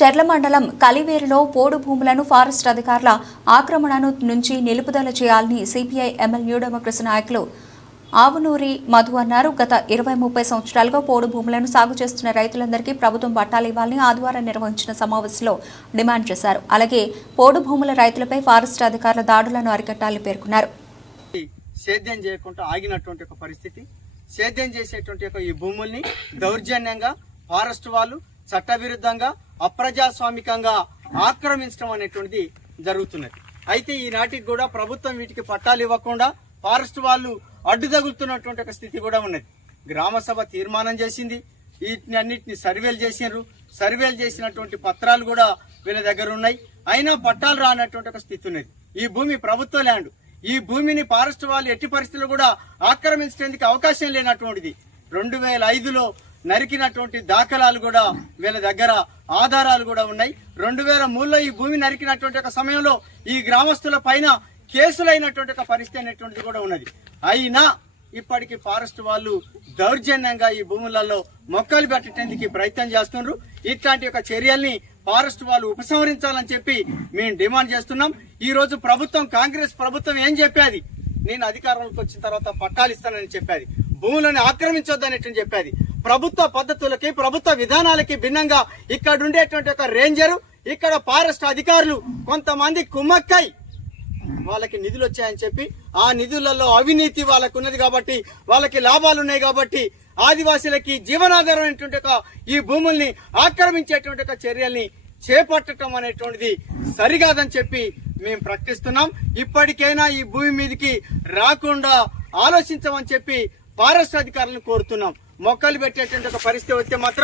చెర్ల మండలం కలివేరులో పోడు భూములను ఫారెస్ట్ అధికారుల ఆక్రమణను నుంచి నిలుపుదల చేయాలని సిపిఐ ఎంఎల్ న్యూ డెమోక్రసీ నాయకులు ఆవునూరి మధు అన్నారు. గత 20-30 సంవత్సరాలుగా పోడు భూములను సాగు చేస్తున్న రైతులందరికీ ప్రభుత్వం పట్టాలు ఇవ్వాలని ఆదివారం నిర్వహించిన సమావేశంలో డిమాండ్ చేశారు. అలాగే పోడు భూముల రైతులపై ఫారెస్ట్ అధికారుల దాడులను అరికట్టాలని పేర్కొన్నారు. సేద్యం చేయకుండా ఆగినటువంటి ఒక పరిస్థితి, సేద్యం చేసేటువంటి ఈ భూముల్ని దౌర్జన్యంగా ఫారెస్ట్ వాళ్ళు చట్టవిరుద్ధంగా అప్రజాస్వామికంగా ఆక్రమించడం అనేటువంటిది జరుగుతున్నది. అయితే ఈనాటికి కూడా ప్రభుత్వం వీటికి పట్టాలు ఇవ్వకుండా ఫారెస్ట్ వాళ్ళు అడ్డు తగులుతున్నటువంటి ఒక స్థితి కూడా ఉన్నది. గ్రామ సభ తీర్మానం చేసింది, వీటిని అన్నిటిని సర్వేలు చేసినారు. సర్వేలు చేసినటువంటి పత్రాలు కూడా వీళ్ళ దగ్గర ఉన్నాయి. అయినా పట్టాలు రానటువంటి ఒక స్థితి ఉన్నది. ఈ భూమి ప్రభుత్వ ల్యాండ్. ఈ భూమిని ఫారెస్ట్ వాళ్ళు ఎట్టి పరిస్థితుల్లో కూడా ఆక్రమించడానికి అవకాశం లేనటువంటిది. 2005లో నరికినటువంటి దాఖలాలు కూడా వీళ్ళ దగ్గర ఆధారాలు కూడా ఉన్నాయి. 2003లో ఈ భూమి నరికినటువంటి ఒక సమయంలో ఈ గ్రామస్తుల పైన కేసులైనటువంటి ఒక పరిస్థితి అనేటువంటిది కూడా ఉన్నది. అయినా ఇప్పటికీ ఫారెస్ట్ వాళ్ళు దౌర్జన్యంగా ఈ భూములలో మొక్కలు పెట్టడానికి ప్రయత్నం చేస్తున్నారు. ఇట్లాంటి ఒక చర్యల్ని ఫారెస్ట్ వాళ్ళు ఉపసంహరించాలని చెప్పి మేము డిమాండ్ చేస్తున్నాం. ఈ రోజు ప్రభుత్వం, కాంగ్రెస్ ప్రభుత్వం ఏం చెప్పేది, నేను అధికారంలోకి వచ్చిన తర్వాత పట్టాలు ఇస్తానని చెప్పేది, భూములను ఆక్రమించొద్దనేట్టు చెప్పేది. ప్రభుత్వ పద్ధతులకి, ప్రభుత్వ విధానాలకి భిన్నంగా ఇక్కడ ఉండేటువంటి ఒక రేంజరు, ఇక్కడ ఫారెస్ట్ అధికారులు కొంతమంది కుమ్మక్కై వాళ్ళకి నిధులు వచ్చాయని చెప్పి ఆ నిధులలో అవినీతి వాళ్ళకు ఉన్నది కాబట్టి, వాళ్ళకి లాభాలు ఉన్నాయి కాబట్టి ఆదివాసీలకి జీవనాధారమైనటువంటి ఈ భూముల్ని ఆక్రమించేటువంటి ఒక చర్యల్ని చేపట్టడం అనేటువంటిది సరికాదని చెప్పి మేము ప్రకటిస్తున్నాం. ఇప్పటికైనా ఈ భూమి మీదకి రాకుండా ఆలోచించమని చెప్పి ఫారెస్ట్ అధికారులను కోరుతున్నాం. మొక్కలు పెట్టేటువంటి ఒక పరిస్థితి వస్తే మాత్రం